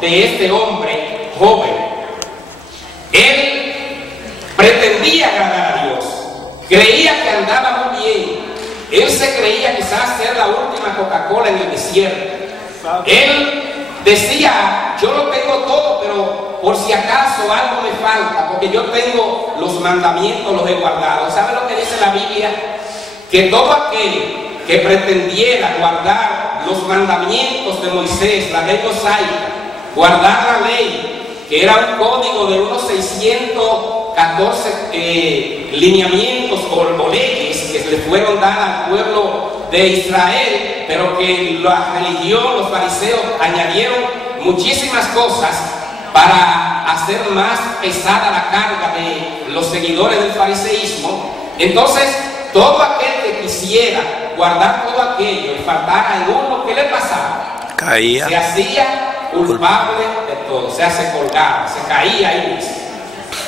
de este hombre joven. Él pretendía agradar a Dios, creía que andaba muy bien. Él se creía quizás ser la última Coca-Cola en el desierto. Él decía, yo lo tengo todo, pero por si acaso algo me falta, porque yo tengo los mandamientos, los he guardado. ¿Sabe lo que dice la Biblia? Que todo aquel que pretendiera guardar los mandamientos de Moisés, la ley mosaica, guardar la ley, que era un código de unos 614 lineamientos o leyes que le fueron dadas al pueblo de Israel, pero que la religión, los fariseos añadieron muchísimas cosas para hacer más pesada la carga de los seguidores del fariseísmo. Entonces, todo aquel que quisiera guardar todo aquello y faltara en uno, ¿qué le pasaba? Caía. Se hacía culpable de todo, o sea, se colgaba, se caía ahí mismo.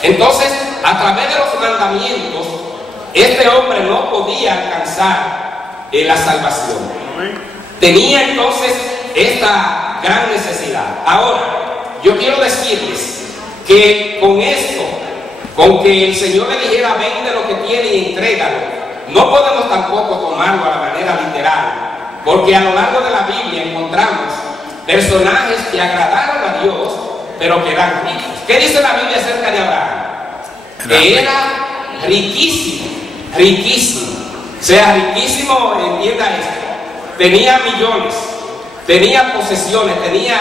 Entonces, a través de los mandamientos, este hombre no podía alcanzar la salvación. Tenía entonces esta gran necesidad. Ahora, yo quiero decirles que con esto, con que el Señor le dijera vende lo que tiene y entrégalo, no podemos tampoco tomarlo a la manera literal, porque a lo largo de la Biblia encontramos personajes que agradaron a Dios, pero que eran ricos. ¿Qué dice la Biblia acerca de Abraham? Que era riquísimo, riquísimo. O sea, riquísimo, entienda esto. Tenía millones, tenía posesiones, tenía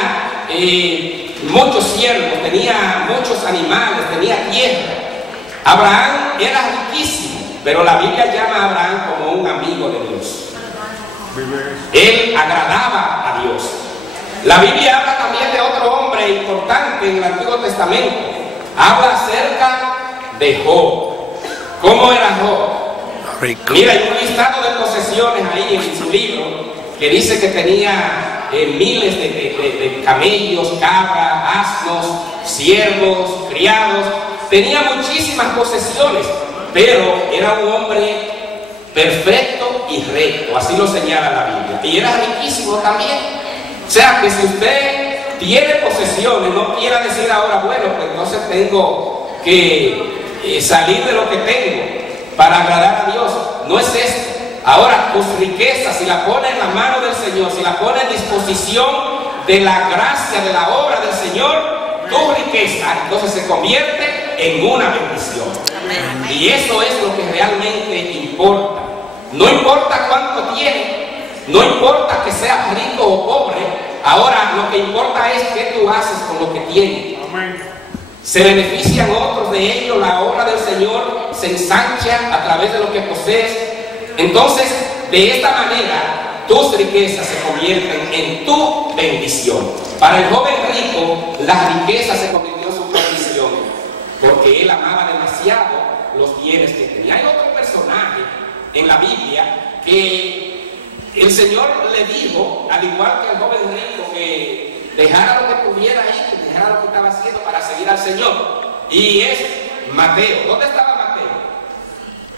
muchos siervos, tenía muchos animales, tenía tierra. Abraham era riquísimo, pero la Biblia llama a Abraham como un amigo de Dios. Él agradaba a Dios. La Biblia habla también de otro hombre importante en el Antiguo Testamento. Habla acerca de Job. ¿Cómo era Job? Rico. Mira, hay un listado de posesiones ahí en su libro que dice que tenía miles de camellos, cabras, asnos, siervos, criados. Tenía muchísimas posesiones, pero era un hombre perfecto y recto, así lo señala la Biblia. Y era riquísimo también. O sea que si usted tiene posesiones, no quiera decir ahora, bueno, pues entonces tengo que salir de lo que tengo para agradar a Dios. No es esto. Ahora, tus riquezas, si la pone en la mano del Señor, si la pone en disposición de la gracia, de la obra del Señor, tu riqueza entonces se convierte en una bendición. Amén. Y eso es lo que realmente importa. No importa cuánto tiene, no importa que seas rico o pobre. Ahora lo que importa es qué tú haces con lo que tienes. Amén. Se benefician otros de ello, la obra del Señor se ensancha a través de lo que posees. Entonces, de esta manera, tus riquezas se convierten en tu bendición. Para el joven rico, la riqueza se convirtió en su bendición, porque él amaba demasiado los bienes que tenía. Hay otro personaje en la Biblia que el Señor le dijo, al igual que al joven rico, que dejara lo que tuviera ahí, que dejara lo que estaba haciendo para seguir al Señor. Y es Mateo. ¿Dónde estaba Mateo?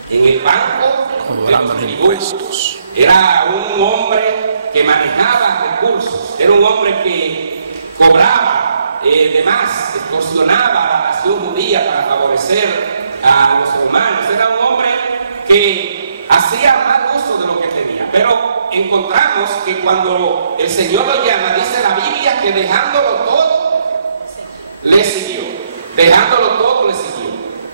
En el banco de los tributos. Era un hombre que manejaba recursos, era un hombre que cobraba de más, extorsionaba a la nación judía para favorecer a los romanos. Era un hombre que hacía mal uso de lo que tenía. Pero encontramos que cuando el Señor lo llama, dice la Biblia que dejándolo todo, le siguió. Dejándolo todo, le siguió.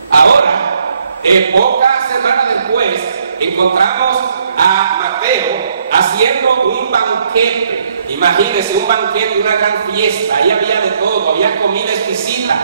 Ahora, pocas semanas después, encontramos a Mateo haciendo un banquete. Imagínense, un banquete, una gran fiesta. Ahí había de todo, había comida exquisita,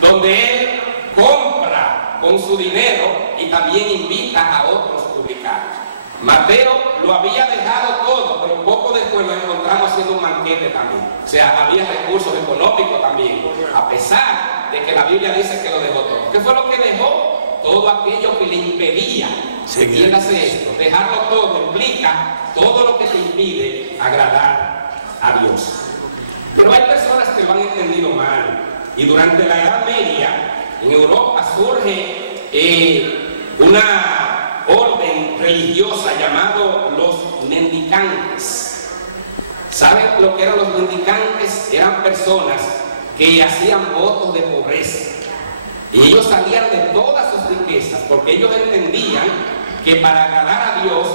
donde él compra con su dinero y también invita a otros publicanos. Mateo lo había dejado todo, pero poco después lo encontramos haciendo un banquete también. O sea, había recursos económicos también, a pesar de que la Biblia dice que lo dejó todo. ¿Qué fue lo que dejó? Todo aquello que le impedía. Entiéndase esto, dejarlo todo implica todo lo que te impide agradar a Dios. Pero hay personas que lo han entendido mal, y durante la Edad Media en Europa surge una orden religiosa llamado los mendicantes. ¿Saben lo que eran los mendicantes? Eran personas que hacían votos de pobreza. Y ellos salían de todas sus riquezas, porque ellos entendían que para agradar a Dios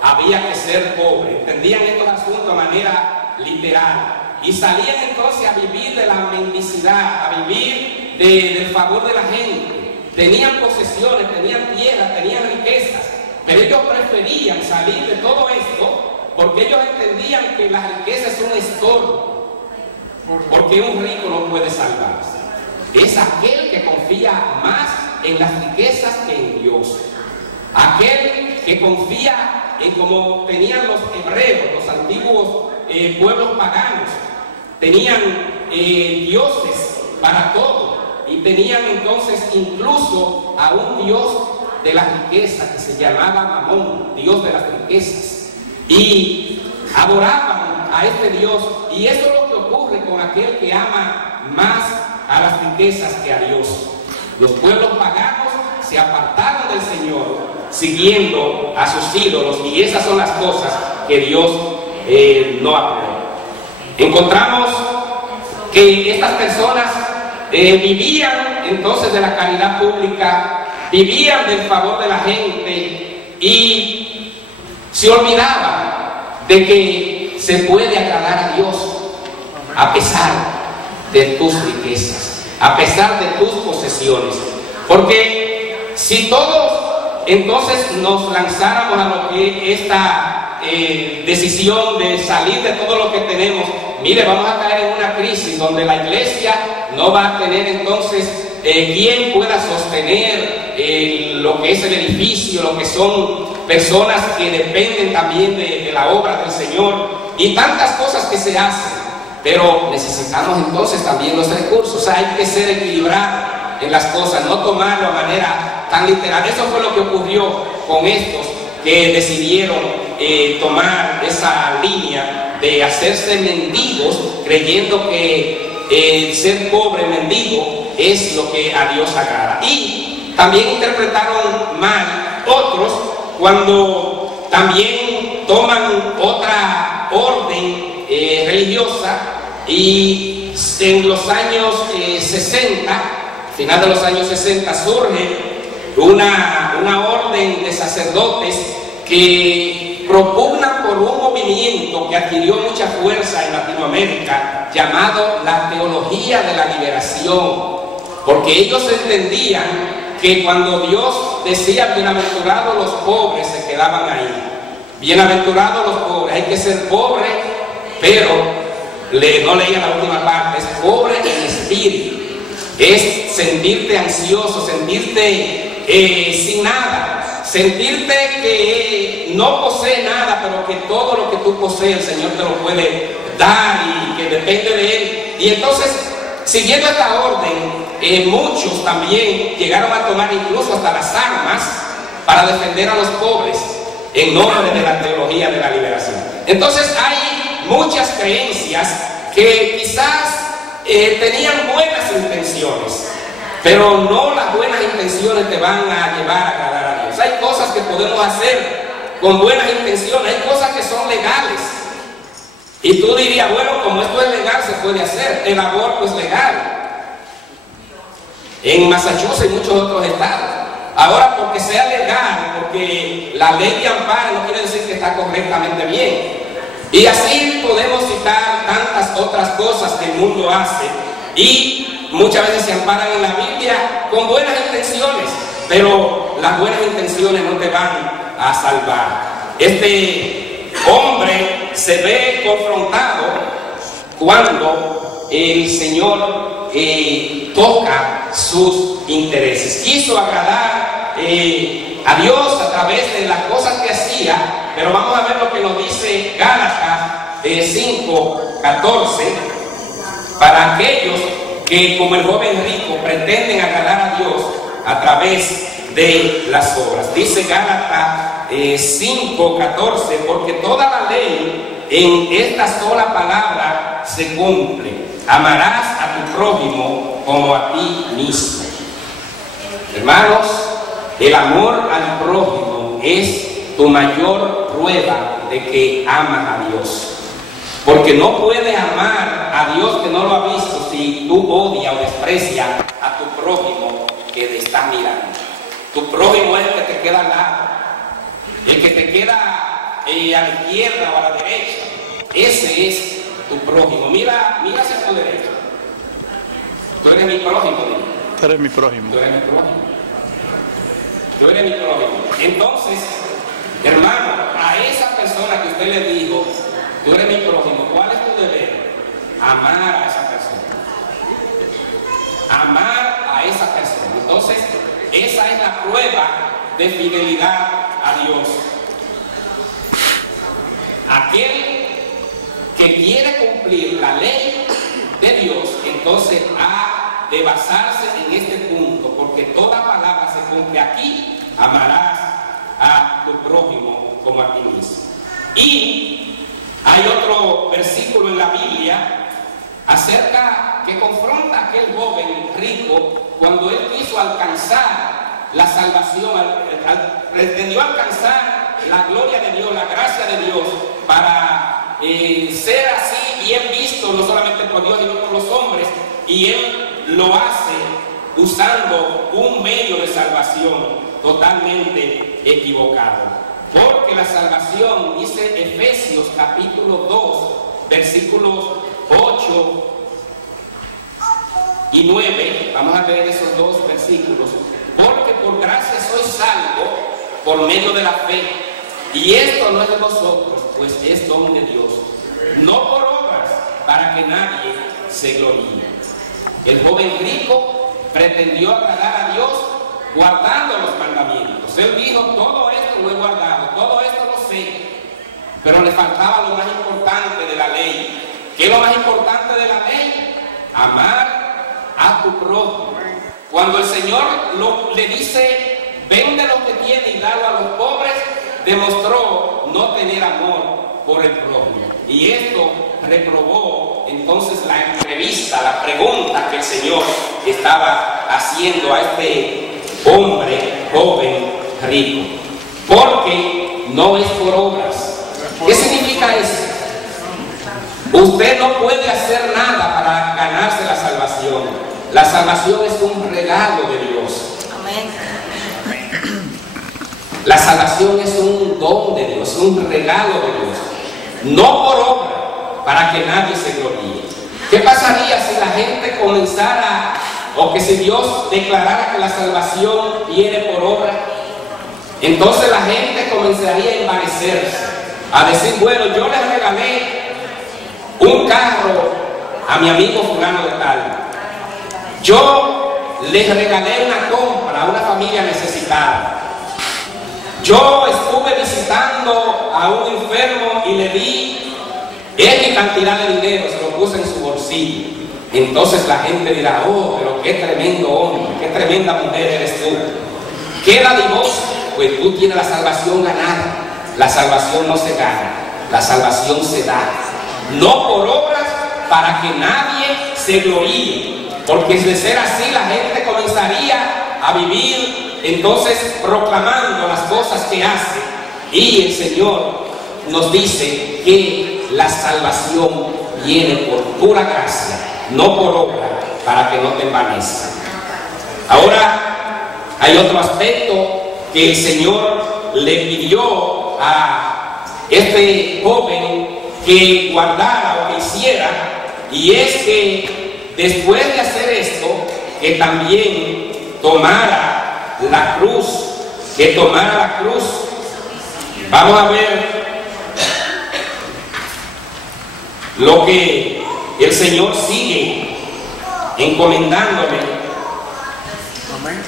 había que ser pobre. Entendían estos asuntos de manera literal. Y salían entonces a vivir de la mendicidad, a vivir del favor de la gente. Tenían posesiones, tenían tierras, tenían riquezas, pero ellos preferían salir de todo esto porque ellos entendían que la riqueza es un estorbo, porque un rico no puede salvarse. Es aquel que confía más en las riquezas que en Dios. Aquel que confía en como tenían los hebreos, los antiguos pueblos paganos. Tenían dioses para todo. Y tenían entonces incluso a un dios de la riqueza que se llamaba Mamón, dios de las riquezas. Y adoraban a este Dios, y eso es lo que ocurre con aquel que ama más a las riquezas que a Dios. Los pueblos paganos se apartaron del Señor siguiendo a sus ídolos, y esas son las cosas que Dios no aprueba. Encontramos que estas personas vivían entonces de la caridad pública, vivían del favor de la gente y se olvidaban de que se puede agradar a Dios a pesar de tus riquezas, a pesar de tus posesiones. Porque si todos entonces nos lanzáramos a lo que esta decisión de salir de todo lo que tenemos, mire, vamos a caer en una crisis donde la iglesia no va a tener entonces quien pueda sostener lo que es el edificio, lo que son personas que dependen también de la obra del Señor y tantas cosas que se hacen. Pero necesitamos entonces también los recursos. Hay que ser equilibrado en las cosas, no tomarlo de manera tan literal. Eso fue lo que ocurrió con estos que decidieron tomar esa línea de hacerse mendigos, creyendo que ser pobre mendigo es lo que a Dios agrada. Y también interpretaron mal otros cuando también toman otra orden religiosa, y en los años 60, final de los años 60, surge una orden de sacerdotes que propugnan por un movimiento que adquirió mucha fuerza en Latinoamérica llamado la teología de la liberación, porque ellos entendían que cuando Dios decía bienaventurados los pobres, se quedaban ahí. Bienaventurados los pobres, hay que ser pobre, pero no leía la última parte, es pobre en espíritu, es sentirte ansioso, sentirte sin nada, sentirte que no posee nada, pero que todo lo que tú posees el Señor te lo puede dar y que depende de Él. Y entonces, siguiendo esta orden, muchos también llegaron a tomar incluso hasta las armas para defender a los pobres en nombre de la teología de la liberación. Entonces hay muchas creencias que quizás tenían buenas intenciones, pero no las buenas intenciones te van a llevar a agradar a Dios. Hay cosas que podemos hacer con buenas intenciones, hay cosas que son legales. Y tú dirías, bueno, como esto es legal, se puede hacer. El aborto es legal en Massachusetts y muchos otros estados. Ahora, porque sea legal, porque la ley de amparo no quiere decir que está correctamente bien. Y así podemos citar tantas otras cosas que el mundo hace, y muchas veces se amparan en la Biblia con buenas intenciones, pero las buenas intenciones no te van a salvar. Este hombre se ve confrontado cuando el Señor toca sus intereses. Quiso agradar a Dios a través de las cosas que hacía, pero vamos a ver lo que nos dice Gálatas 5:14, para aquellos que, como el joven rico, pretenden agradar a Dios a través de las obras. Dice Gálatas 5:14, porque toda la ley en esta sola palabra se cumple: amarás a tu prójimo como a ti mismo. Hermanos, el amor al prójimo es tu mayor prueba de que amas a Dios. Porque no puedes amar a Dios que no lo ha visto si tú odias o desprecias a tu prójimo que te está mirando. Tu prójimo es el que te queda al lado, el que te queda a la izquierda o a la derecha. Ese es tu prójimo. Mira hacia tu derecha. Tú eres mi prójimo. Tú eres mi prójimo. Tú eres mi prójimo. Tú eres mi prójimo. Entonces, hermano, a esa persona que usted le dijo, tú eres mi prójimo, ¿cuál es tu deber? Amar a esa persona. Amar a esa persona. Entonces, esa es la prueba de fidelidad a Dios. Aquel que quiere cumplir la ley de Dios, entonces ha de basarse en este punto, porque toda palabra se cumple aquí. Amarás a tu prójimo como a ti mismo. Y hay otro versículo en la Biblia acerca que confronta a aquel joven rico cuando él quiso alcanzar la salvación, pretendió alcanzar la gloria de Dios, la gracia de Dios, para ser así bien visto no solamente por Dios sino por los hombres, y él lo hace usando un medio de salvación totalmente equivocado. Porque la salvación, dice Efesios capítulo 2, versículos 8 y 9, vamos a ver esos dos versículos. Porque por gracia sois salvos por medio de la fe, y esto no es de vosotros, pues es don de Dios, no por obras, para que nadie se gloríe. El joven rico pretendió agradar a Dios guardando los mandamientos. Él dijo, todo esto lo he guardado, todo esto lo sé, pero le faltaba lo más importante de la ley. ¿Qué es lo más importante de la ley? Amar a tu prójimo. Cuando el Señor le dice, vende lo que tiene y dalo a los pobres, demostró no tener amor por el prójimo. Y esto reprobó entonces la entrevista, la pregunta que el Señor estaba haciendo a este hombre joven rico. Porque no es por obras. ¿Qué significa eso? Usted no puede hacer nada para ganarse la salvación. La salvación es un regalo de Dios. La salvación es un don de Dios, un regalo de Dios. No por obra, para que nadie se gloríe. ¿Qué pasaría si la gente comenzara, o que si Dios declarara que la salvación viene por obra? Entonces la gente comenzaría a envanecerse, a decir, bueno, yo le regalé un carro a mi amigo fulano de tal. Yo le regalé una compra a una familia necesitada. Yo estuve visitando a un enfermo y le di X cantidad de dinero, se lo puse en su bolsillo. Entonces la gente dirá, oh, pero qué tremendo hombre, qué tremenda mujer eres tú. ¿Qué dadivoso? Pues tú tienes la salvación ganada. La salvación no se gana, la salvación se da. No por obras, para que nadie se gloríe. Porque de ser así, la gente comenzaría a vivir entonces proclamando las cosas que hace. Y el Señor nos dice que la salvación viene por pura gracia, no por obra, para que no te envanezca. Ahora, hay otro aspecto que el Señor le pidió a este joven que guardara o que hiciera, y es que después de hacer esto, que también tomara la cruz, que tomara la cruz. Vamos a ver lo que el Señor sigue encomendándole. Amén.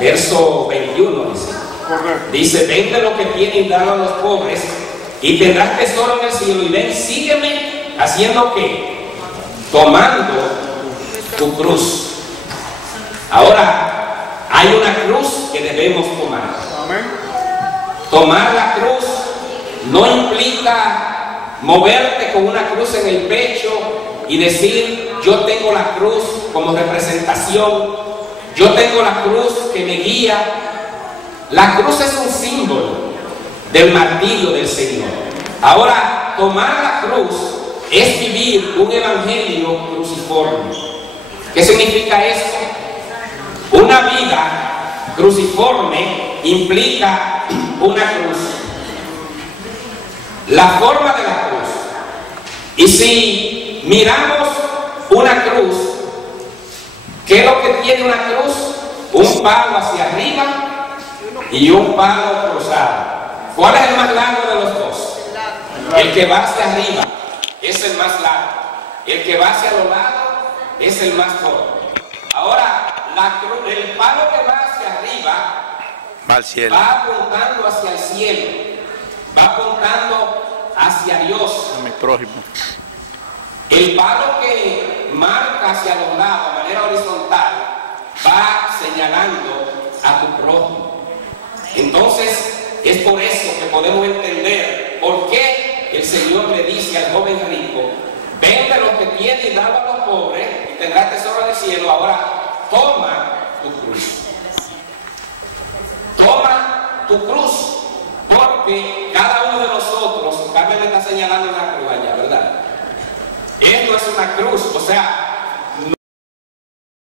Verso 21 dice. Correcto. Dice, vende lo que tiene y dalo a los pobres, y tendrás tesoro en el cielo. Y ven, sígueme, ¿haciendo qué? Tomando tu cruz. Ahora, hay una cruz que debemos tomar. Amén. Tomar la cruz no implica moverte con una cruz en el pecho y decir, yo tengo la cruz como representación, yo tengo la cruz que me guía, La cruz es un símbolo del martirio del Señor. Ahora, tomar la cruz es vivir un evangelio cruciforme. ¿Qué significa esto? Una vida cruciforme implica una cruz, la forma de la cruz. Y si miramos una cruz, ¿qué es lo que tiene una cruz? Un palo hacia arriba y un palo cruzado. ¿Cuál es el más largo de los dos? El que va hacia arriba es el más largo. El que va hacia los lados es el más corto. Ahora, el palo que va hacia arriba va apuntando hacia el cielo, va apuntando hacia Dios. A mi prójimo. El palo que marca hacia los lados de manera horizontal va señalando a tu prójimo. Entonces, es por eso que podemos entender por qué el Señor le dice al joven rico: vende lo que tiene y dalo a los pobres y tendrás tesoro del cielo. Ahora, toma tu cruz. Toma tu cruz. Porque cada uno de nosotros, Carmen me está señalando una cruz allá, ¿verdad? Esto es una cruz, o sea,